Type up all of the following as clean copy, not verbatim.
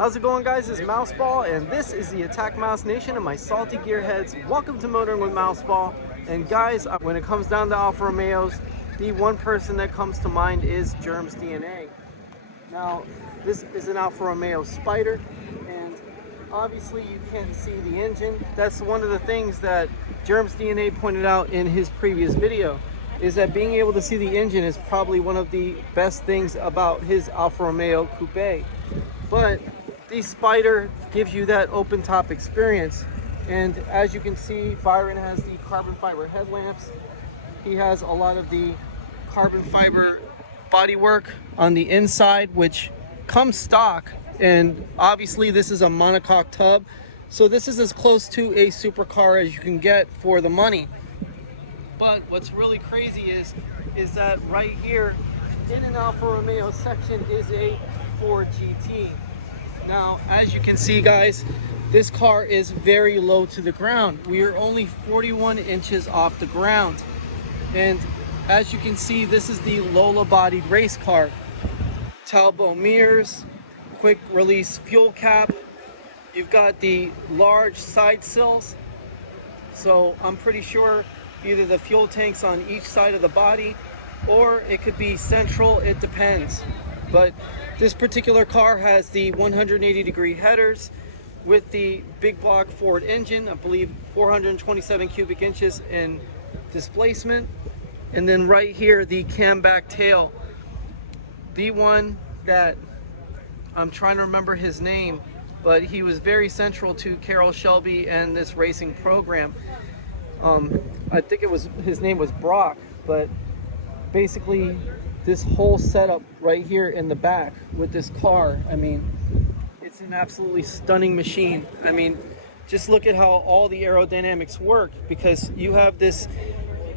How's it going, guys? It's Mouseball, and this is the Attack Mouse Nation and my salty gearheads. Welcome to Motoring with Mouseball. And guys, when it comes down to Alfa Romeos, the one person that comes to mind is Jerms DNA. Now, this is an Alfa Romeo Spider, and obviously you can't see the engine. That's one of the things that Jerms DNA pointed out in his previous video, is that being able to see the engine is probably one of the best things about his Alfa Romeo Coupe. But the Spider gives you that open top experience, and as you can see, Byron has the carbon fiber headlamps. He has a lot of the carbon fiber bodywork on the inside, which comes stock, and obviously this is a monocoque tub, so this is as close to a supercar as you can get for the money. But what's really crazy is that right here in an Alfa Romeo section is a Ford GT. Now, as you can see, guys, this car is very low to the ground. We are only 41 inches off the ground. And as you can see, this is the Lola bodied race car. Talbot mirrors, quick release fuel cap. You've got the large side sills. So I'm pretty sure either the fuel tank's on each side of the body, or it could be central, it depends. But this particular car has the 180-degree headers with the big block Ford engine, I believe 427 cubic inches in displacement. And then right here, the camback tail. The one that, I'm trying to remember his name, but he was very central to Carroll Shelby and this racing program. I think his name was Brock, but basically this whole setup right here in the back with this car, I mean, it's an absolutely stunning machine. I mean, just look at how all the aerodynamics work, because you have this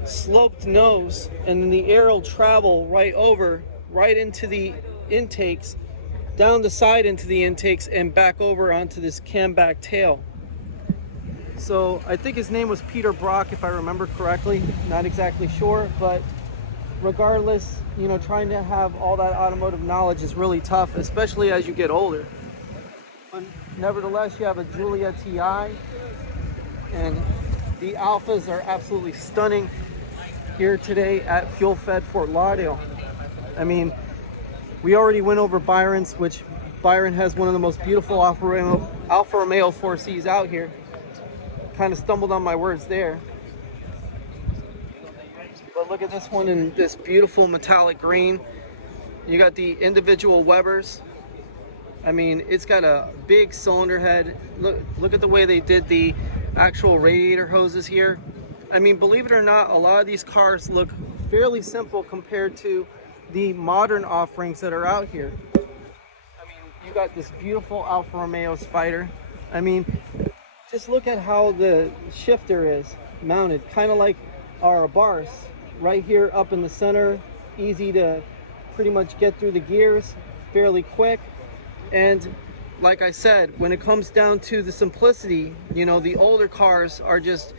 sloped nose and then the air will travel right into the intakes, down the side into the intakes, and back over onto this camback tail. So I think his name was Peter Brock, if I remember correctly, not exactly sure, but regardless, you know, trying to have all that automotive knowledge is really tough, especially as you get older. But nevertheless, you have a Giulia TI, and the Alphas are absolutely stunning here today at Fuel Fed Fort Lauderdale. I mean, we already went over Byron's, which Byron has one of the most beautiful Alfa Romeo 4Cs out here. Kind of stumbled on my words there. But look at this one in this beautiful metallic green. You got the individual Webers. I mean, it's got a big cylinder head. Look at the way they did the actual radiator hoses here. I mean, believe it or not, a lot of these cars look fairly simple compared to the modern offerings that are out here. I mean, you got this beautiful Alfa Romeo Spider. I mean, just look at how the shifter is mounted, kind of like our ABARTH. Right here up in the center, easy to pretty much get through the gears fairly quick. And like I said, when it comes down to the simplicity, you know, the older cars are just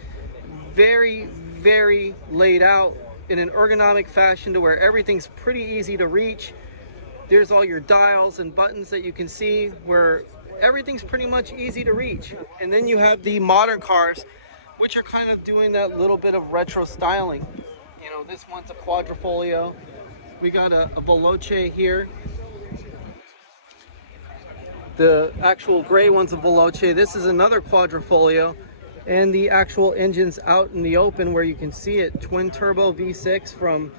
very, very laid out in an ergonomic fashion to where everything's pretty easy to reach. There's all your dials and buttons that you can see where everything's pretty much easy to reach. And then you have the modern cars, which are kind of doing that little bit of retro styling. You know, this one's a quadrifolio. We got a Veloce here. The actual gray one's a Veloce. This is another quadrifolio. And the actual engine's out in the open where you can see it. Twin turbo V6 from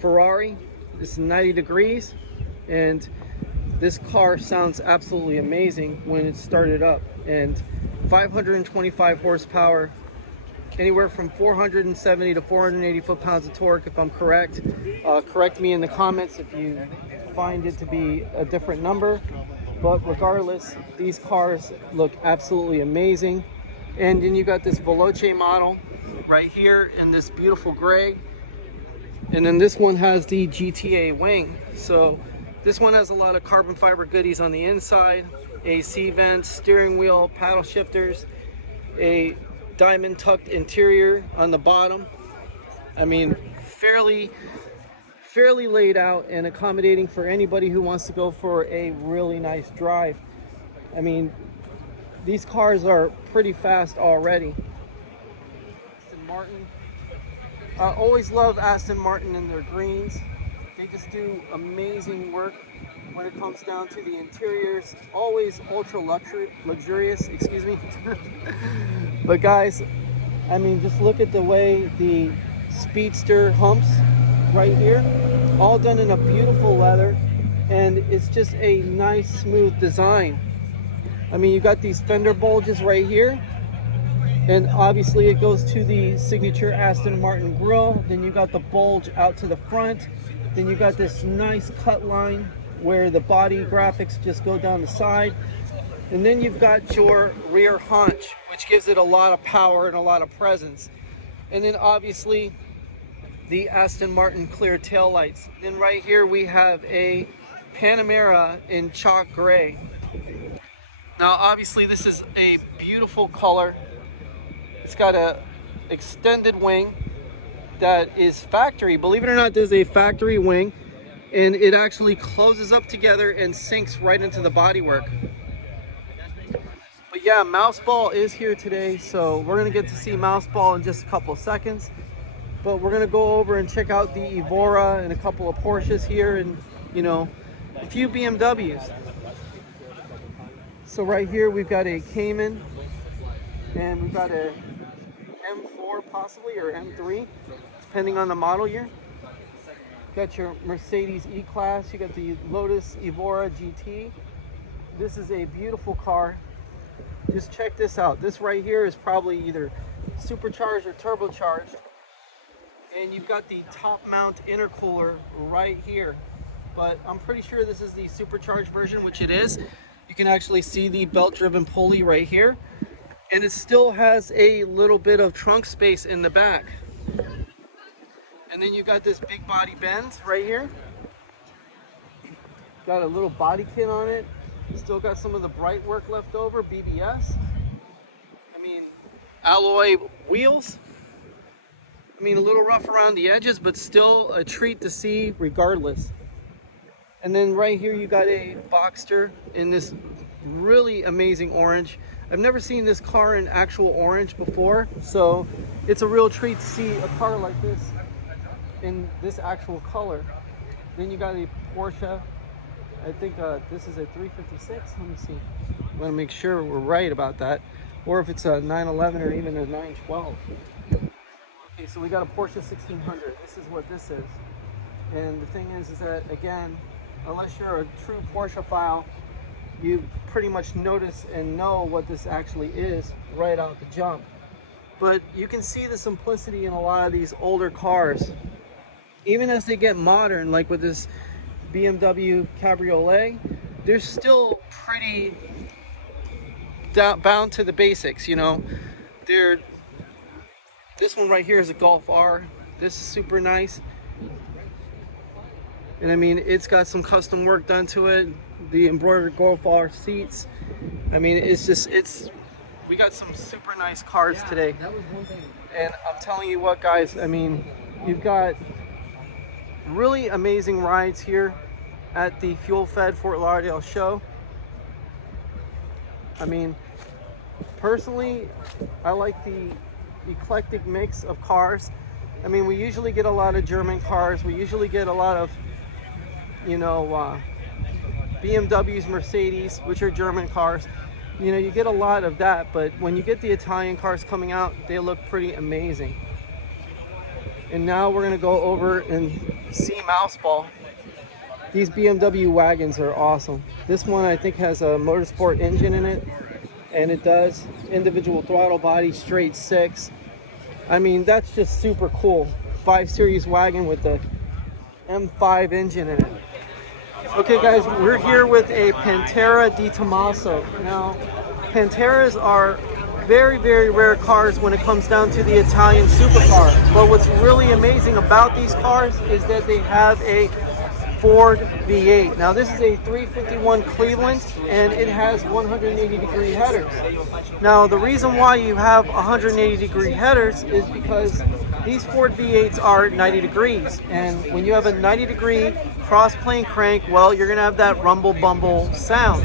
Ferrari. This is 90 degrees. And this car sounds absolutely amazing when it's started up. And 525 horsepower. Anywhere from 470 to 480 foot-pounds of torque, if I'm correct. Correct me in the comments if you find it to be a different number. But regardless, these cars look absolutely amazing. And then you got this Veloce model right here in this beautiful gray. And then this one has the GTA wing. So this one has a lot of carbon fiber goodies on the inside. AC vents, steering wheel, paddle shifters, a diamond tucked interior on the bottom. I mean, fairly laid out and accommodating for anybody who wants to go for a really nice drive. I mean, these cars are pretty fast already. Aston Martin. I always love Aston Martin and their greens. They just do amazing work when it comes down to the interiors. Always ultra luxurious, excuse me. But guys, I mean, just look at the way the Speedster humps right here, all done in a beautiful leather, and it's just a nice smooth design. I mean, you got these fender bulges right here, and obviously it goes to the signature Aston Martin grille. Then you got the bulge out to the front. Then you got this nice cut line where the body graphics just go down the side. And then you've got your rear haunch, which gives it a lot of power and a lot of presence. And then obviously the Aston Martin clear tail lights. Then right here we have a Panamera in chalk gray. Now obviously this is a beautiful color. It's got a extended wing that is factory. Believe it or not, there's a factory wing, and it actually closes up together and sinks right into the bodywork. But yeah, Mouseball is here today, so we're gonna get to see Mouseball in just a couple of seconds. But we're gonna go over and check out the Evora and a couple of Porsches here, and you know, a few BMWs. So right here we've got a Cayman, and we've got a M4 possibly, or M3, depending on the model year. Got your Mercedes E-Class, you got the Lotus Evora GT. This is a beautiful car. Just check this out. This right here is probably either supercharged or turbocharged. And you've got the top mount intercooler right here. But I'm pretty sure this is the supercharged version, which it is. You can actually see the belt-driven pulley right here. And it still has a little bit of trunk space in the back. And then you got this big body Benz right here. Got a little body kit on it. Still got some of the bright work left over, BBS. I mean, alloy wheels. I mean, a little rough around the edges, but still a treat to see regardless. And then right here you got a Boxster in this really amazing orange. I've never seen this car in actual orange before, so it's a real treat to see a car like this in this actual color. Then you got a Porsche. I think this is a 356. Let me see. I want to make sure we're right about that, or if it's a 911 or even a 912. Okay, so we got a Porsche 1600. This is what this is. And the thing is that, again, unless you're a true Porsche file, you pretty much notice and know what this actually is right out the jump. But you can see the simplicity in a lot of these older cars. Even as they get modern, like with this BMW Cabriolet, they're still pretty bound to the basics, you know. This one right here is a Golf R. This is super nice. And I mean, it's got some custom work done to it. The embroidered Golf R seats. I mean, we got some super nice cars today. That was one thing. And I'm telling you what, guys, I mean, you've got really amazing rides here at the Fuel Fed Fort Lauderdale show. I mean, personally, I like the eclectic mix of cars. I mean, we usually get a lot of German cars. We usually get a lot of, you know, BMWs, Mercedes, which are German cars. You know, you get a lot of that, but when you get the Italian cars coming out, they look pretty amazing. And now we're gonna go over and see Mouseball. These BMW wagons are awesome. This one I think has a motorsport engine in it, and it does. Individual throttle body, straight six. I mean, that's just super cool. 5 Series wagon with the M5 engine in it. Okay guys, we're here with a Pantera di Tommaso. Now, Panteras are very, very rare cars when it comes down to the Italian supercar. But what's really amazing about these cars is that they have a Ford V8. Now this is a 351 Cleveland, and it has 180-degree headers. Now the reason why you have 180-degree headers is because these Ford V8s are 90 degrees, and when you have a 90-degree cross-plane crank, well, you're gonna have that rumble bumble sound.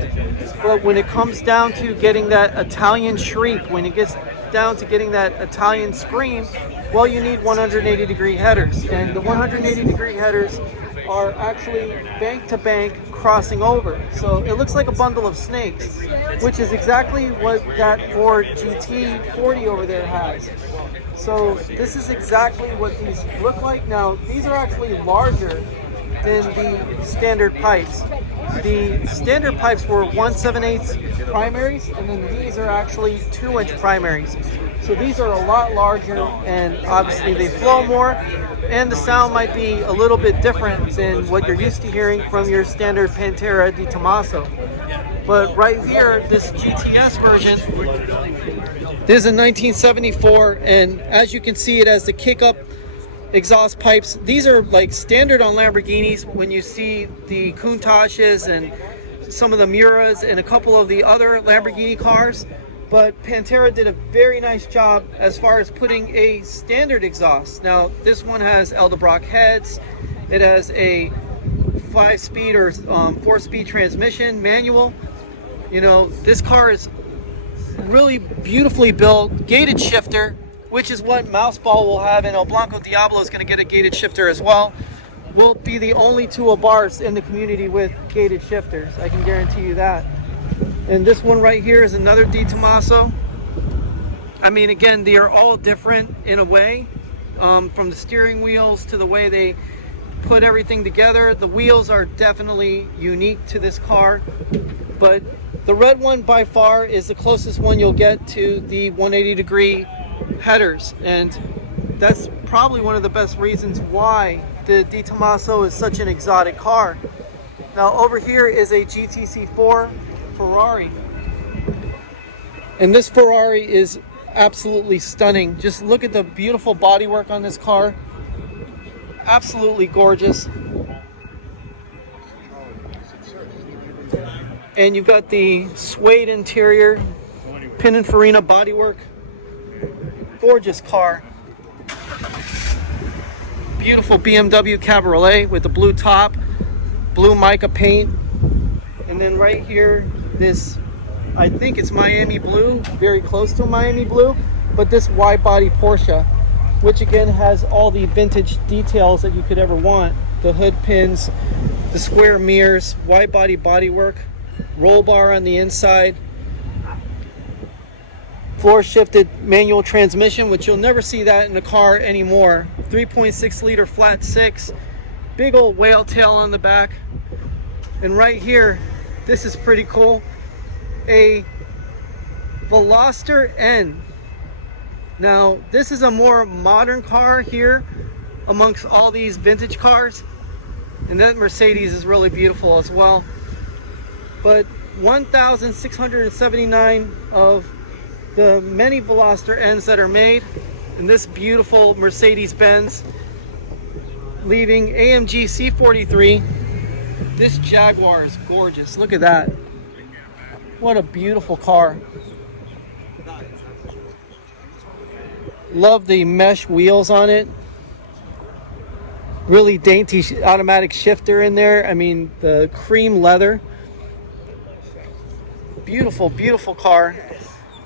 but when it comes down to getting that Italian shriek, when it gets down to getting that Italian scream, well, you need 180 degree headers, and the 180 degree headers are actually bank to bank crossing over. So it looks like a bundle of snakes, which is exactly what that Ford GT40 over there has. So this is exactly what these look like. Now, these are actually larger than the standard pipes. The standard pipes were 1/7/8 primaries, and then these are actually 2-inch primaries. So these are a lot larger, and obviously they flow more, and the sound might be a little bit different than what you're used to hearing from your standard Pantera di Tommaso. But right here, this GTS version, this is a 1974, and as you can see, it has the kick-up exhaust pipes. These are like standard on Lamborghinis when you see the Countachs and some of the Miuras and a couple of the other Lamborghini cars. But Pantera did a very nice job as far as putting a standard exhaust. Now, this one has Edelbrock heads. It has a 5-speed or 4-speed transmission manual. You know, this car is really beautifully built, gated shifter, which is what Mouseball will have, and El Blanco Diablo is going to get a gated shifter as well. We'll be the only two ABARTHs in the community with gated shifters, I can guarantee you that. And this one right here is another Di Tommaso. I mean, again, they are all different in a way, from the steering wheels to the way they put everything together. The wheels are definitely unique to this car, but the red one by far is the closest one you'll get to the 180 degree headers, and that's probably one of the best reasons why the Di Tommaso is such an exotic car. Now over here is a GTC4 Ferrari, and this Ferrari is absolutely stunning. Just look at the beautiful bodywork on this car, absolutely gorgeous. And you've got the suede interior, Pininfarina bodywork. Gorgeous car. Beautiful BMW Cabriolet with the blue top, blue mica paint. And then right here, this, I think it's Miami blue, very close to Miami blue, but this wide body Porsche, which again has all the vintage details that you could ever want. The hood pins, the square mirrors, wide body bodywork, roll bar on the inside, floor shifted manual transmission, which you'll never see that in a car anymore. 3.6 liter flat 6, big old whale tail on the back. And right here, this is pretty cool, a Veloster N. Now this is a more modern car here amongst all these vintage cars, and that Mercedes is really beautiful as well. But 1,679 of the many Veloster N's that are made in this beautiful Mercedes-Benz, leaving AMG C43. This Jaguar is gorgeous. Look at that. What a beautiful car. Love the mesh wheels on it. Really dainty automatic shifter in there. I mean, the cream leather. Beautiful, beautiful car.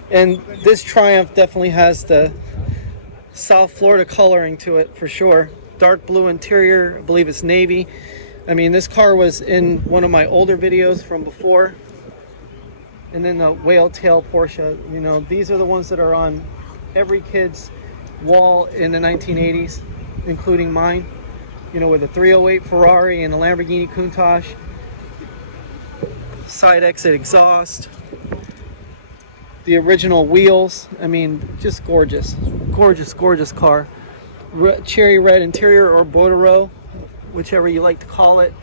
And this Triumph definitely has the South Florida coloring to it for sure. Dark blue interior, I believe it's navy. I mean, this car was in one of my older videos from before. And then the whale tail Porsche, you know, these are the ones that are on every kid's wall in the 1980s, including mine. You know, with a 308 Ferrari and a Lamborghini Countach. Side exit exhaust. The original wheels. I mean, just gorgeous. Gorgeous, gorgeous car. Cherry red interior, or Bordeaux, whichever you like to call it.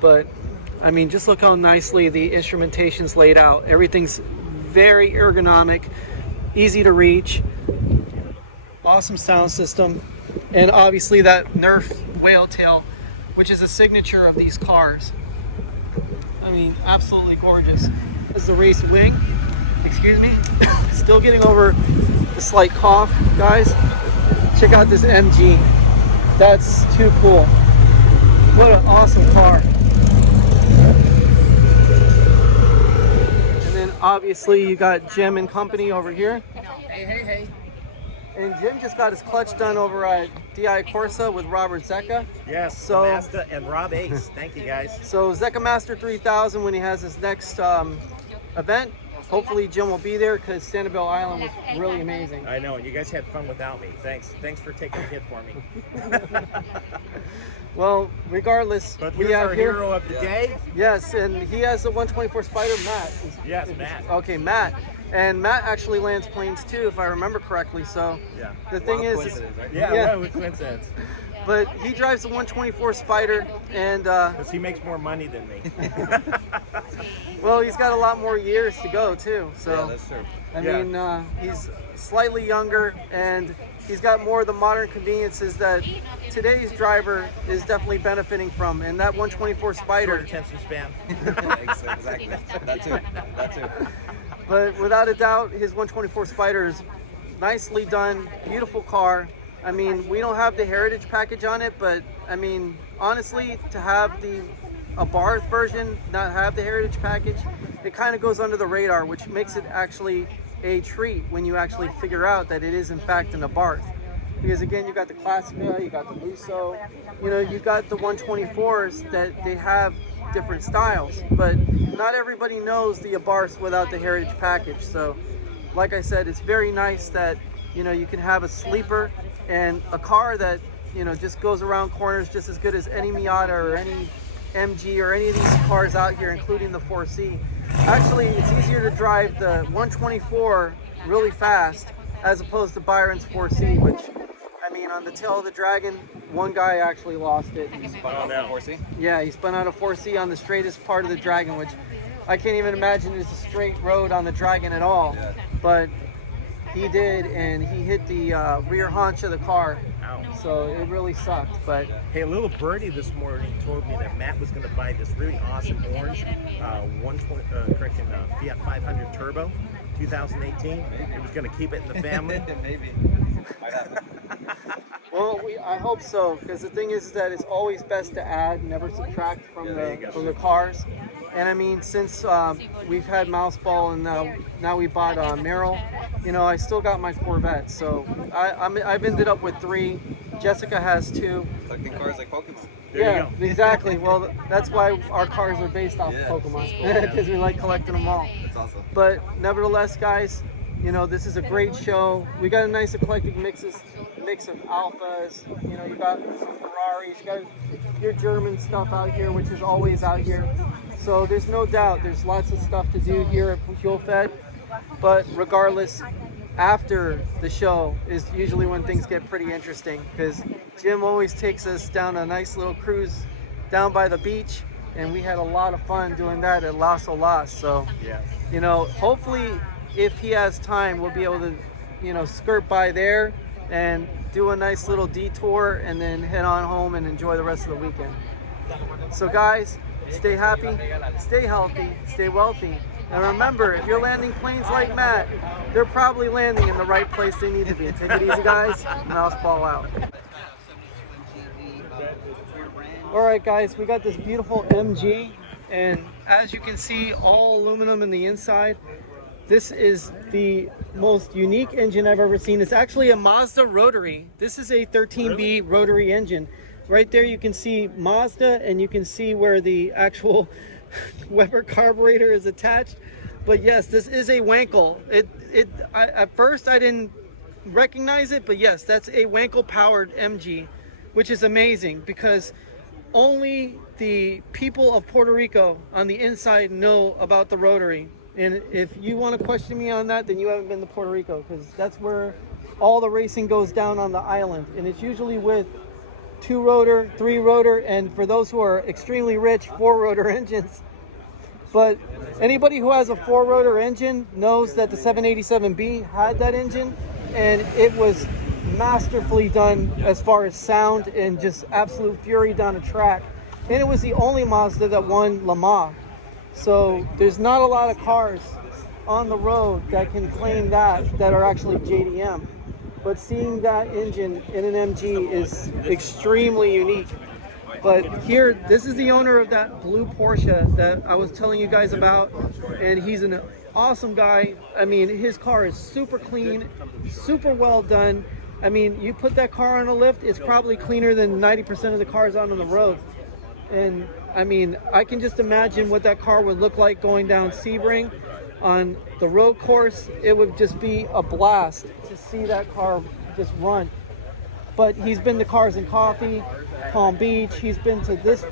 But I mean, just look how nicely the instrumentation's laid out. Everything's very ergonomic, easy to reach, awesome sound system, and obviously that Nerf whale tail, which is a signature of these cars. I mean, absolutely gorgeous. This is the race wing. Excuse me. Still getting over the slight cough, guys. Check out this MG. That's too cool. What an awesome car. obviously you got Jim and company over here. Hey. And Jim just got his clutch done over at DI Corsa with Robert Zecca. Yes, So, Mazda and Rob Ace. Thank you, guys. So Zecca Master 3000, when he has his next event, hopefully Jim will be there because Sanibel Island was really amazing. I know, and you guys had fun without me. Thanks for taking a hit for me. Well, regardless, But we here's have our here, hero of the day. yes, and he has the 124 Spider, Matt. Yes, Matt. Okay, Matt. And Matt actually lands planes too, if I remember correctly. So Yeah. the thing is, Yeah, Yeah. what a coincidence. but he drives the 124 Spider, and Because he makes more money than me. well, he's got a lot more years to go too. So Yeah, that's true. I Yeah. mean, he's slightly younger, and he's got more of the modern conveniences that today's driver is definitely benefiting from. And that 124 Short Spider, attention span. Exactly. That too. but without a doubt, his 124 Spider is nicely done, beautiful car. I mean, we don't have the heritage package on it, but I mean, honestly, to have the ABARTH version not have the heritage package, it kind of goes under the radar, which makes it actually a treat when you actually figure out that it is in fact an ABARTH. Because again, you got the Classica, you got the Musso, you know, you got the 124s that they have different styles, but not everybody knows the ABARTHs without the heritage package. So like I said, it's very nice that, you know, you can have a sleeper and a car that, you know, just goes around corners just as good as any Miata or any MG or any of these cars out here, including the 4C. Actually, it's easier to drive the 124 really fast as opposed to Byron's 4C, which, I mean, on the tail of the Dragon, one guy actually lost it. Oh, no. 4C? Yeah, he spun out a 4C on the straightest part of the Dragon, which I can't even imagine is a straight road on the Dragon at all. Yeah. But he did, and he hit the rear haunch of the car. Ow. So it really sucked. But Hey, a little birdie this morning told me that Matt was going to buy this really awesome orange Fiat 500 Turbo, 2018. He was going to keep it in the family. Maybe. Might happen. well, I hope so, because the thing is that it's always best to add, never subtract from there you go. the cars. And I mean, since we've had Mouseball and now we bought Merrill, you know, I still got my Corvette. So I've ended up with 3. Jessica has 2. Collecting cars like Pokemon. There you go. Exactly. Well, that's why our cars are based off Yeah, of Pokemon, that's cool. because we like collecting them all. That's awesome. But nevertheless, guys, you know, this is a great show. We got a nice eclectic mix of Alphas. You know, you got some Ferraris, you got your German stuff out here, which is always out here. So there's no doubt there's lots of stuff to do here at Fuel Fed. But regardless, after the show is usually when things get pretty interesting, because Jim always takes us down a nice little cruise down by the beach, and we had a lot of fun doing that at Las Olas. So, Yeah. you know, hopefully if he has time, we'll be able to, you know, skirt by there and do a nice little detour and then head on home and enjoy the rest of the weekend. So guys, stay happy, stay healthy, stay wealthy. And remember, if you're landing planes like Matt, they're probably landing in the right place they need to be. Take it easy, guys. Mouseball out. All right, guys, we got this beautiful MG, and as you can see, all aluminum in the inside. This is the most unique engine I've ever seen. It's actually a Mazda rotary. This is a 13B rotary engine. Right there you can see Mazda, and you can see where the actual Weber carburetor is attached. But yes, this is a Wankel. At first I didn't recognize it, but yes, that's a Wankel powered MG, which is amazing because only the people of Puerto Rico on the inside know about the rotary. And if you want to question me on that, then you haven't been to Puerto Rico, because that's where all the racing goes down on the island. And it's usually with 2-rotor, 3-rotor, and for those who are extremely rich, 4-rotor engines. But anybody who has a 4-rotor engine knows that the 787B had that engine, and it was masterfully done as far as sound and just absolute fury down a track. And it was the only Mazda that won Le Mans. So there's not a lot of cars on the road that can claim that are actually JDM. But seeing that engine in an MG is extremely unique. But here, this is the owner of that blue Porsche that I was telling you guys about, and he's an awesome guy. I mean, his car is super clean, super well done. I mean, you put that car on a lift, it's probably cleaner than 90% of the cars out on the road. And I mean, I can just imagine what that car would look like going down Sebring on the road course. It would just be a blast to see that car just run. But he's been to Cars and Coffee, Palm Beach. He's been to this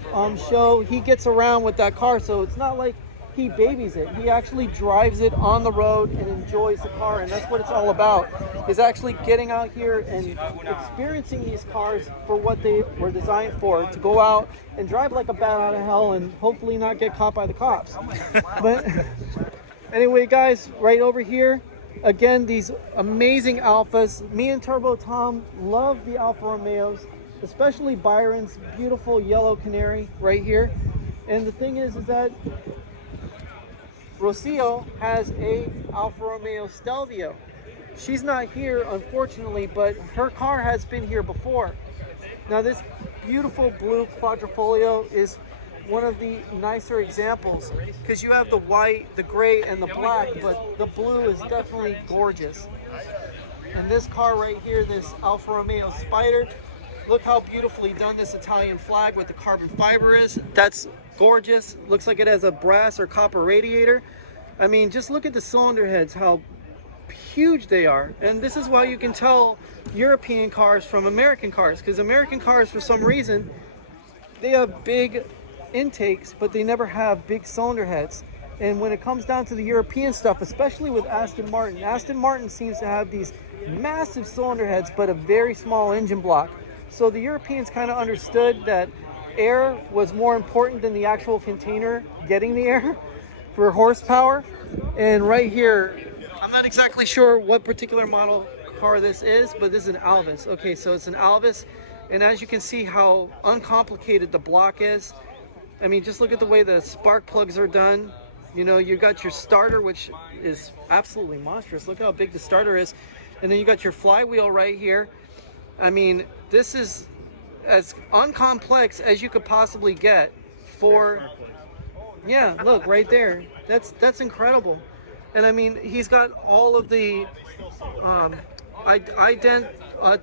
show. He gets around with that car, so it's not like he babies it. He actually drives it on the road and enjoys the car, and that's what it's all about, is actually getting out here and experiencing these cars for what they were designed for, to go out and drive like a bat out of hell and hopefully not get caught by the cops. But anyway, guys, right over here, again, these amazing Alphas. Me and Turbo Tom love the Alfa Romeos, especially Byron's beautiful yellow canary right here. And the thing is that Rocio has a Alfa Romeo Stelvio. She's not here, unfortunately, but her car has been here before. Now, this beautiful blue quadrifoglio is one of the nicer examples, because you have the white, the gray, and the black, but the blue is definitely gorgeous. And this car right here, this Alfa Romeo Spider, look how beautifully done this Italian flag with the carbon fiber is. That's gorgeous. Looks like it has a brass or copper radiator. I mean, just look at the cylinder heads, how huge they are. And this is why you can tell European cars from American cars, because American cars, for some reason, they have big intakes, but they never have big cylinder heads. And when it comes down to the European stuff, especially with Aston Martin seems to have these massive cylinder heads, but a very small engine block. So the Europeans kind of understood that air was more important than the actual container getting the air for horsepower. And right here, I'm not exactly sure what particular model car this is, but this is an Alvis. Okay, so it's an Alvis, and as you can see how uncomplicated the block is. I mean, just look at the way the spark plugs are done. You know, you got your starter, which is absolutely monstrous. Look how big the starter is. And then you got your flywheel right here. I mean, this is as uncomplex as you could possibly get for, yeah, look right there. That's incredible. And I mean, he's got all of the ident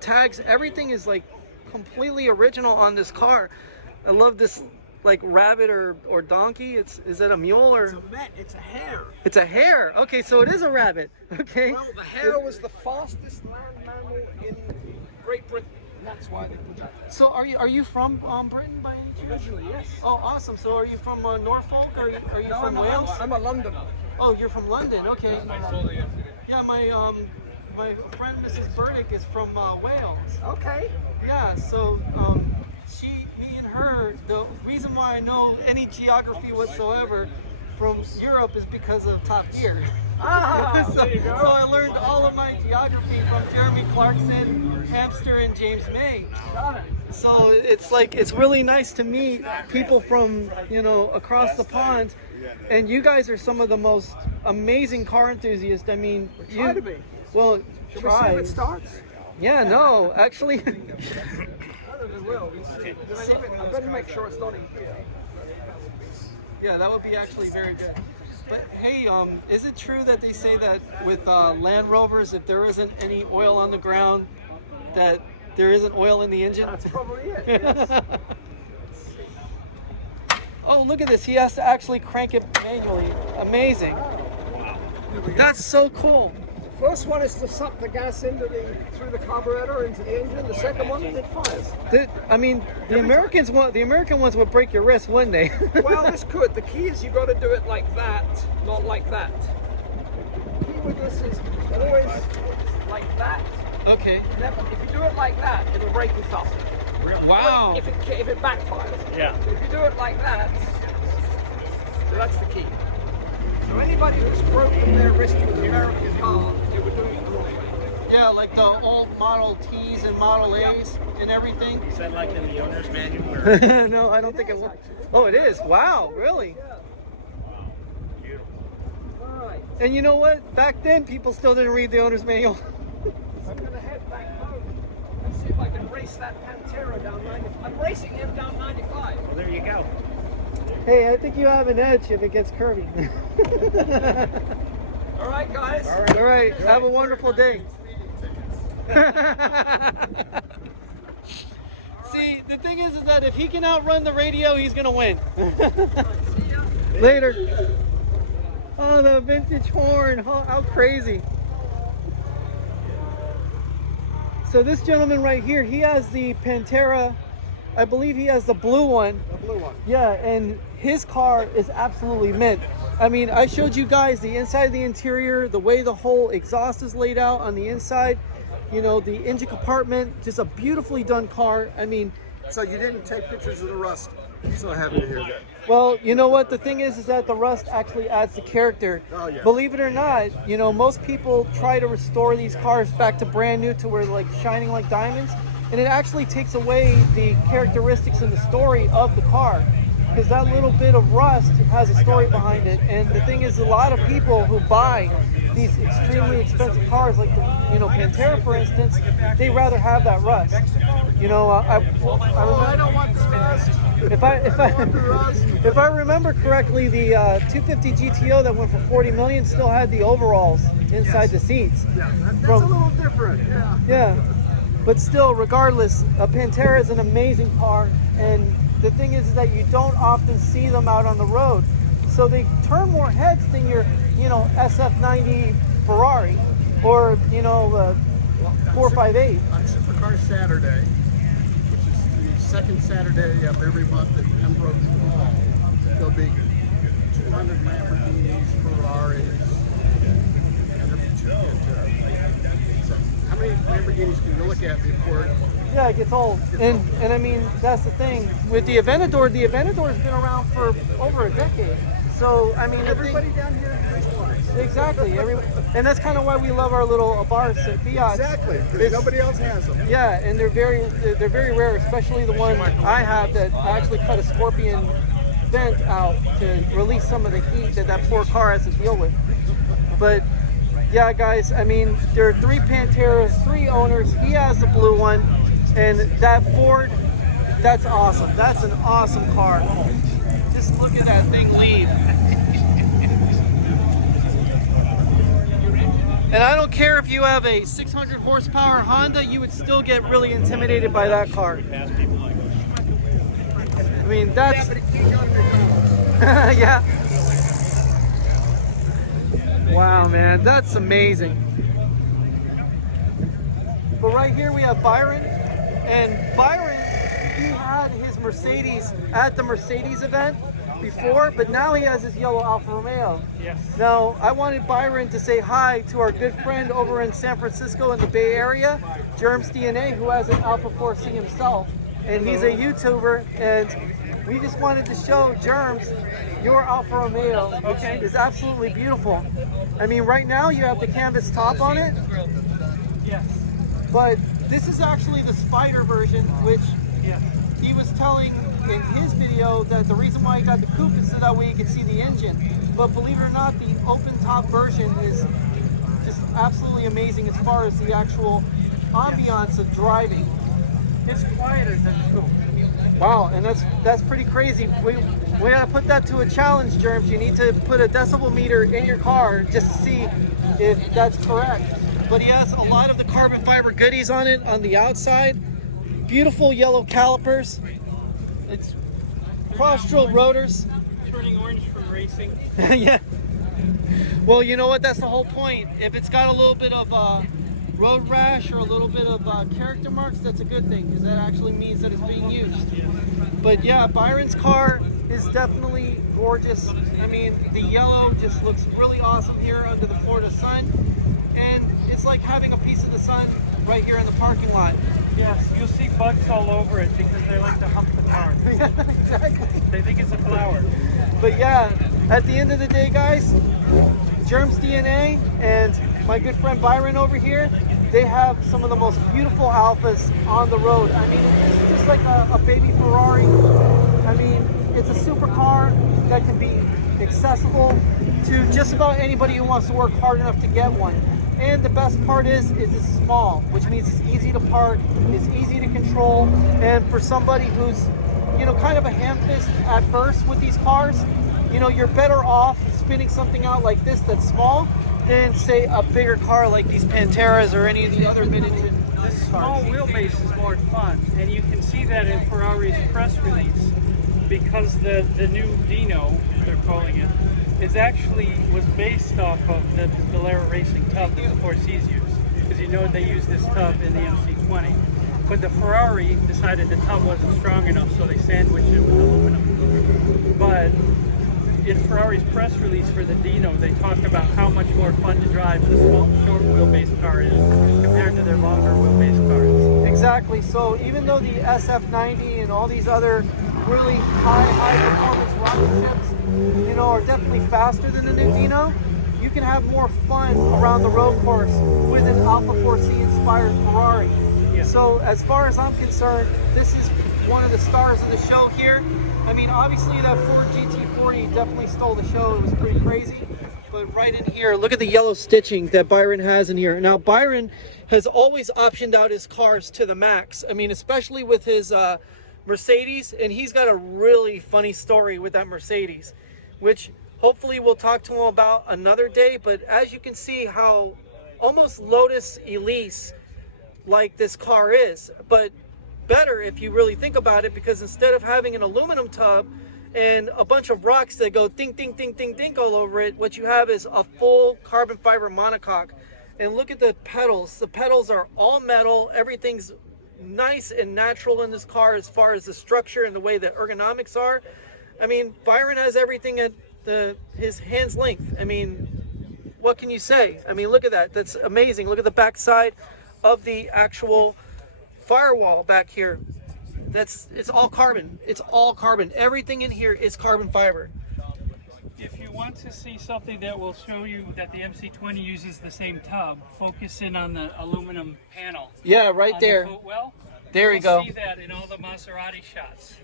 tags. Everything is like completely original on this car. I love this, like, rabbit or donkey. Is that a mule or? It's a hare. It's a hare. Okay, so it is a rabbit. Okay. Well, the hare was the fastest land mammal in Great Britain. That's why they put that there. So are you from Britain by any chance? Originally, yes. Oh, awesome. So are you from Norfolk, or are you from Wales? I'm a Londoner. Oh, you're from London. Okay. Yeah, my friend Mrs. Burdick is from Wales. Okay. Yeah. So me and her, the reason why I know any geography whatsoever from Europe is because of Top Gear. Ah, So I learned all of my geography from Jeremy Clarkson, Hamster, and James May. Got it. So it's really nice to meet people from, across the pond. And you guys are some of the most amazing car enthusiasts. I mean, Try to be. Well, Should we see if it starts? Yeah, no, actually. I don't know, we will. I better make sure it's not in here. Yeah, that would be actually very good. But hey, is it true that they say that with Land Rovers, if there isn't any oil on the ground, that there isn't oil in the engine? That's probably it, yes. Oh, look at this. He has to actually crank it manually. Amazing. That's so cool. First one is to suck the gas through the carburetor into the engine. The second one, it fires. The American ones would break your wrist, wouldn't they? Well, this could. The key is you got to do it like that, not like that. The key with this is always like that. Okay. Never, if you do it like that, it'll break your thumb. Wow. If it backfires. Yeah. So if you do it like that, so that's the key. So anybody who's broken their wrist with the American car, they were doing it the wrong way. Yeah, like the old Model Ts and Model A's and everything. Is that like in the owner's manual? Or? No, I don't think it was. Oh, it is. Wow, really? Right. And you know what? Back then, people still didn't read the owner's manual. I'm going to head back home and see if I can race that Pantera down 95. I'm racing him down 95. Well, there you go. Hey, I think you have an edge if it gets curvy. All right, guys. All right. Have a wonderful day. See, the thing is that if he can outrun the radio, he's gonna win. Later. Oh, the vintage horn! How crazy! So this gentleman right here, he has the Pantera. I believe he has the blue one. The blue one. Yeah, and his car is absolutely mint. I mean, I showed you guys the inside of the interior, the way the whole exhaust is laid out on the inside. You know, the engine compartment, just a beautifully done car. I mean, So you didn't take pictures of the rust. I'm so happy to hear that. well, you know what? The thing is that the rust actually adds to character. Oh, yeah. Believe it or not, you know, most people try to restore these cars back to brand new to where they're like shining like diamonds. And it actually takes away the characteristics and the story of the car. Because that little bit of rust has a story behind it. And the thing is, a lot of people who buy these extremely expensive cars, like the, you know, Pantera, for instance, they rather have that rust. You know, I don't want the rust. if I remember correctly, the 250 GTO that went for 40 million still had the overalls inside the seats. Yeah, that's a little different. Yeah. Yeah, but still, regardless, a Pantera is an amazing car, and the thing is that you don't often see them out on the road, so they turn more heads than your, you know, SF90 Ferrari, or you know, 458. On Supercar Saturday, which is the second Saturday of every month at Pembroke Mall, there'll be 200 Lamborghinis, Ferraris, and there'll be 2 Panteras. So how many Lamborghinis can you look at before? Yeah, it gets old. And I mean, that's the thing. With the Aventador's been around for over a decade. So, I mean, Everybody down here has one. exactly. And that's kind of why we love our little ABARTHs and Fiats. Exactly, because It's- nobody else has them. Yeah, and they're very rare, especially the one I have that I actually cut a Scorpion vent out to release some of the heat that poor car has to deal with. But yeah, guys, I mean, there are 3 Panteras, 3 owners. He has the blue one, and that Ford, that's awesome. That's an awesome car. Just look at that thing leave. And I don't care if you have a 600 horsepower Honda, you would still get really intimidated by that car. I mean, that's... yeah. Wow, man, that's amazing. But right here we have Byron, and Byron, he had his Mercedes at the Mercedes event before, but now he has his yellow Alfa Romeo. Yes. Now, I wanted Byron to say hi to our good friend over in San Francisco in the Bay Area, Jerms DNA, who has an Alfa 4C himself, and he's a YouTuber, and we just wanted to show Jerms your Alfa Romeo, which is absolutely beautiful. I mean, right now you have the canvas top on it, Yes. but this is actually the Spider version, which Yes. he was telling in his video that the reason why he got the coupe is so that way you can see the engine. But believe it or not, the open top version is just absolutely amazing as far as the actual ambiance of driving. It's quieter than the coupe. Wow, and that's pretty crazy. We gotta put that to a challenge, Jerms. You need to put a decibel meter in your car just to see if that's correct. But he has a lot of the carbon fiber goodies on it on the outside. Beautiful yellow calipers. It's cross-drilled rotors. Turning orange from racing. Yeah. Well, you know what? That's the whole point. If it's got a little bit of road rash or a little bit of character marks, that's a good thing, because that actually means that it's being used. But yeah, Byron's car is definitely gorgeous. I mean, the yellow just looks really awesome here under the Florida sun, and it's like having a piece of the sun right here in the parking lot. Yes, you'll see bugs all over it because they like to hump the car. Yeah, exactly. They think it's a flower. But yeah, at the end of the day, guys, Jerms DNA and my good friend Byron over here, they have some of the most beautiful Alphas on the road. I mean, it's just like a baby Ferrari. I mean, it's a supercar that can be accessible to just about anybody who wants to work hard enough to get one. And the best part is it's small, which means it's easy to park, it's easy to control, and for somebody who's, you know, kind of a ham-fist at first with these cars, you know, you're better off spinning something out like this that's small than say a bigger car like these Panteras or any of the other vintage The small wheelbase is more fun, and you can see that in Ferrari's press release because the new Dino, they're calling it, was based off of the Dallara Racing tub that the 4Cs use. Because you know they use this tub in the MC20. But the Ferrari decided the tub wasn't strong enough, so they sandwiched it with aluminum. But in Ferrari's press release for the Dino, they talked about how much more fun to drive the small, short wheelbase car is compared to their longer wheelbase cars. Exactly. So even though the SF90 and all these other really high performance rocket ships, you know, are definitely faster than the new Dino, you can have more fun around the road course with an Alpha 4C inspired Ferrari. Yeah. So as far as I'm concerned, this is one of the stars of the show here. I mean, obviously that Ford GT40 definitely stole the show. It was pretty crazy. But right in here, look at the yellow stitching that Byron has in here. Now, Byron has always optioned out his cars to the max. I mean, especially with his Mercedes. And he's got a really funny story with that Mercedes, which hopefully we'll talk to him about another day. But as you can see how almost Lotus Elise like this car is, but better if you really think about it, because instead of having an aluminum tub and a bunch of rocks that go ding ding ding ding ding all over it, what you have is a full carbon fiber monocoque. And look at the pedals. The pedals are all metal. Everything's nice and natural in this car as far as the structure and the way the ergonomics are. I mean, Byron has everything at his hand's length. I mean, what can you say? I mean, look at that. That's amazing. Look at the back side of the actual firewall back here. It's all carbon. It's all carbon. Everything in here is carbon fiber. If you want to see something that will show you that the MC20 uses the same tub, focus in on the aluminum panel. Yeah, right there. There you go. You'll see that in all the Maserati shots.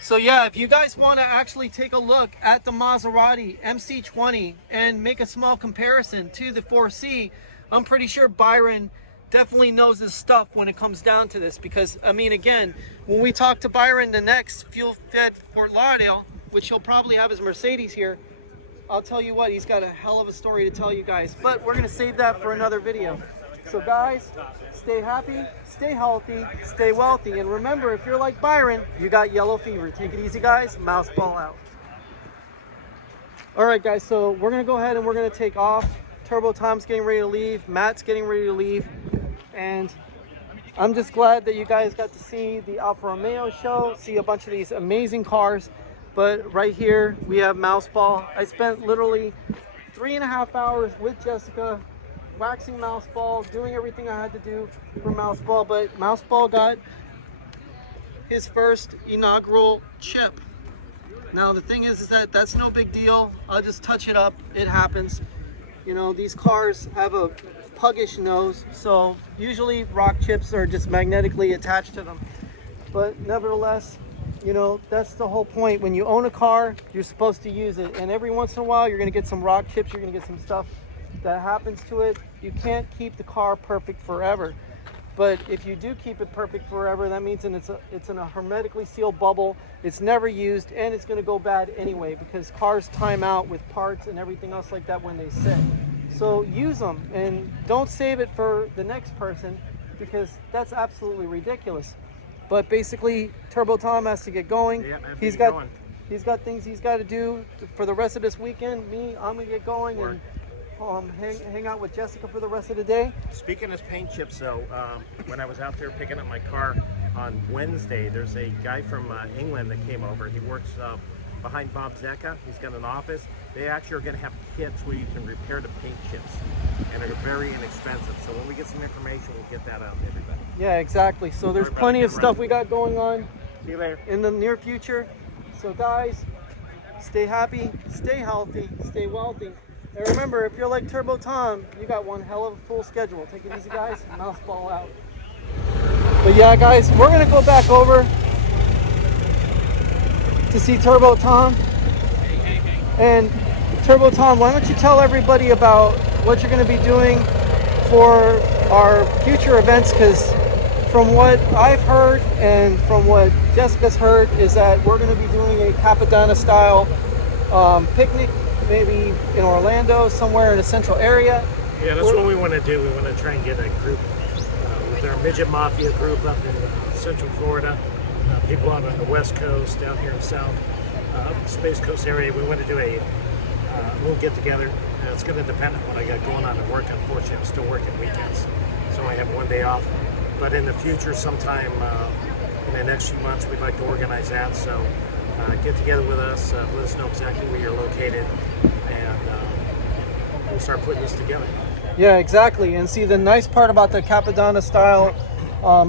So yeah, if you guys want to actually take a look at the Maserati MC20 and make a small comparison to the 4C, I'm pretty sure Byron definitely knows his stuff when it comes down to this, because I mean, again, when we talk to Byron the next fuel fed Fort Lauderdale, which he'll probably have his Mercedes here, I'll tell you what, he's got a hell of a story to tell you guys, but we're going to save that for another video. So guys, stay happy, stay healthy, stay wealthy, and remember, if you're like Byron, you got yellow fever. Take it easy, guys. Mouseball out. All right, guys, so we're going to go ahead and we're going to take off. Turbo Tom's getting ready to leave. Matt's getting ready to leave. And I'm just glad that you guys got to see the Alfa Romeo show, see a bunch of these amazing cars. But right here, we have Mouseball. I spent literally 3.5 hours with Jessica, waxing Mouseball, doing everything I had to do for Mouseball. But Mouseball got his first inaugural chip. Now, the thing is that that's no big deal. I'll just touch it up. It happens. You know, these cars have a puggish nose, so usually rock chips are just magnetically attached to them. But nevertheless, you know, that's the whole point. When you own a car, you're supposed to use it. And every once in a while, you're going to get some rock chips. You're going to get some stuff that happens to it. You can't keep the car perfect forever. But if you do keep it perfect forever, that means it's in a hermetically sealed bubble. It's never used, and it's going to go bad anyway, because cars time out with parts and everything else like that when they sit. So use them, and don't save it for the next person, because that's absolutely ridiculous. But basically, Turbo Tom has to get going. Yeah, he's got things he's got to do for the rest of this weekend. I'm gonna get going and hang out with Jessica for the rest of the day. Speaking of paint chips, though, when I was out there picking up my car on Wednesday, there's a guy from England that came over. He works behind Bob Zecca. He's got an office. They actually are going to have kits where you can repair the paint chips, and they're very inexpensive. So when we get some information, we'll get that out to everybody. Yeah, exactly. So there's plenty of stuff we got going on See you later. in the near future. So guys, stay happy, stay healthy, stay wealthy. And remember, if you're like Turbo Tom, you got one hell of a full schedule. Take it easy, guys. Mouseball out. But yeah, guys, we're going to go back over to see Turbo Tom. And Turbo Tom, why don't you tell everybody about what you're going to be doing for our future events, because from what I've heard and from what Jessica's heard is that we're going to be doing a Capadonna style picnic maybe in Orlando, somewhere in a central area. Yeah, that's what we want to do. We want to try and get a group with our midget mafia group up in Central Florida, people out on the West Coast, down here in South, Space Coast area. We want to do a little get together. It's going to depend on what I got going on at work. Unfortunately, I'm still working weekends, so I have one day off. But in the future, sometime in the next few months, we'd like to organize that. So get together with us, let us know exactly where you're located, and we'll start putting this together. Yeah, exactly. And see, the nice part about the Capadonna style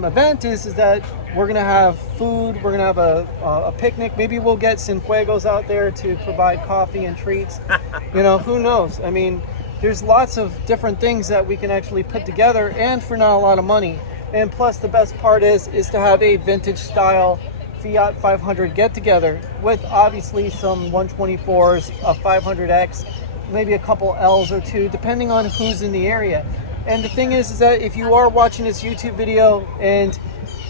event is that we're gonna have food. We're gonna have a picnic. Maybe we'll get Cienfuegos out there to provide coffee and treats. You know, who knows? I mean, there's lots of different things that we can actually put together, and for not a lot of money. And plus, the best part is to have a vintage style Fiat 500 get together with obviously some 124s, a 500X, maybe a couple L's or two, depending on who's in the area. And the thing is that if you are watching this YouTube video and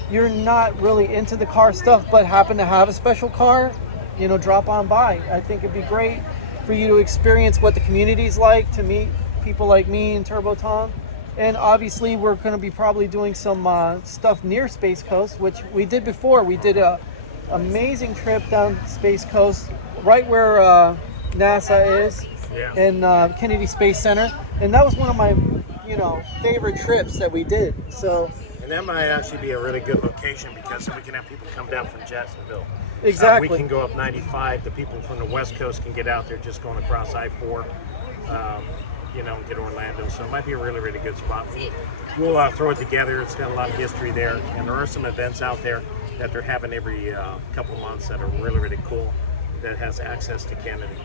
you're not really into the car stuff but happen to have a special car, you know, drop on by. I think it'd be great for you to experience what the community's like, to meet people like me and Turbo Tom. And obviously we're going to be probably doing some stuff near Space Coast, which we did before. We did a amazing trip down Space Coast, right where NASA is, in Kennedy Space Center. And that was one of my, you know, favorite trips that we did. So, and that might actually be a really good location because then we can have people come down from Jacksonville. Exactly. We can go up 95. The people from the West Coast can get out there just going across I-4. You know, get Orlando. So it might be a really, really good spot. We'll throw it together. It's got a lot of history there, and there are some events out there that they're having every couple of months that are really, really cool. That has access to Kennedy.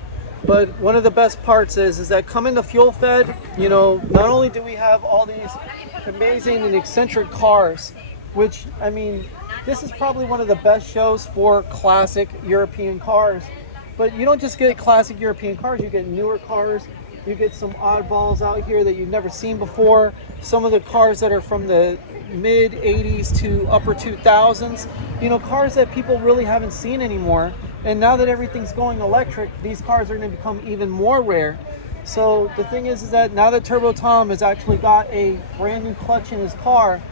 But one of the best parts is that coming to Fuel Fed, you know, not only do we have all these amazing and eccentric cars, which, I mean, this is probably one of the best shows for classic European cars. But you don't just get classic European cars, you get newer cars. You get some oddballs out here that you've never seen before. Some of the cars that are from the mid 80s to upper 2000s. You know, cars that people really haven't seen anymore. And now that everything's going electric, these cars are going to become even more rare. So the thing is that now that Turbo Tom has actually got a brand new clutch in his car,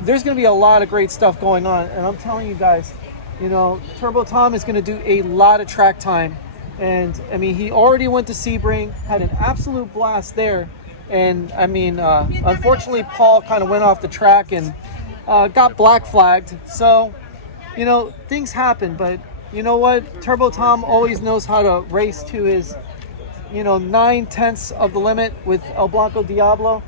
there's going to be a lot of great stuff going on. And I'm telling you guys, you know, Turbo Tom is going to do a lot of track time. And I mean, he already went to Sebring, had an absolute blast there. And I mean, unfortunately, Paul kind of went off the track and got black flagged. So, you know, things happen. But you know what? Turbo Tom always knows how to race to his, you know, 9/10 of the limit with El Blanco Diablo.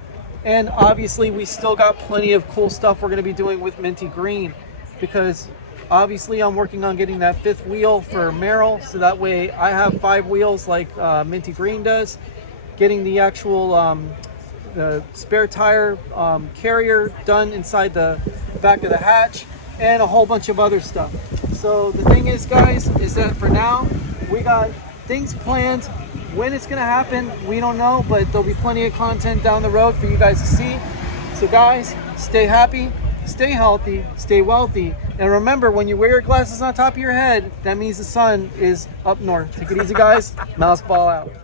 And obviously, we still got plenty of cool stuff we're going to be doing with Minty Green, because obviously, I'm working on getting that 5th wheel for Merrill, so that way I have 5 wheels like Minty Green does. Getting the actual the spare tire carrier done inside the back of the hatch, and a whole bunch of other stuff. So the thing is, guys, is that for now, we got things planned. When it's going to happen, we don't know, but there'll be plenty of content down the road for you guys to see. So guys, stay happy, stay healthy, stay wealthy. And remember, when you wear your glasses on top of your head, that means the sun is up north. Take it easy, guys. Mouseball out.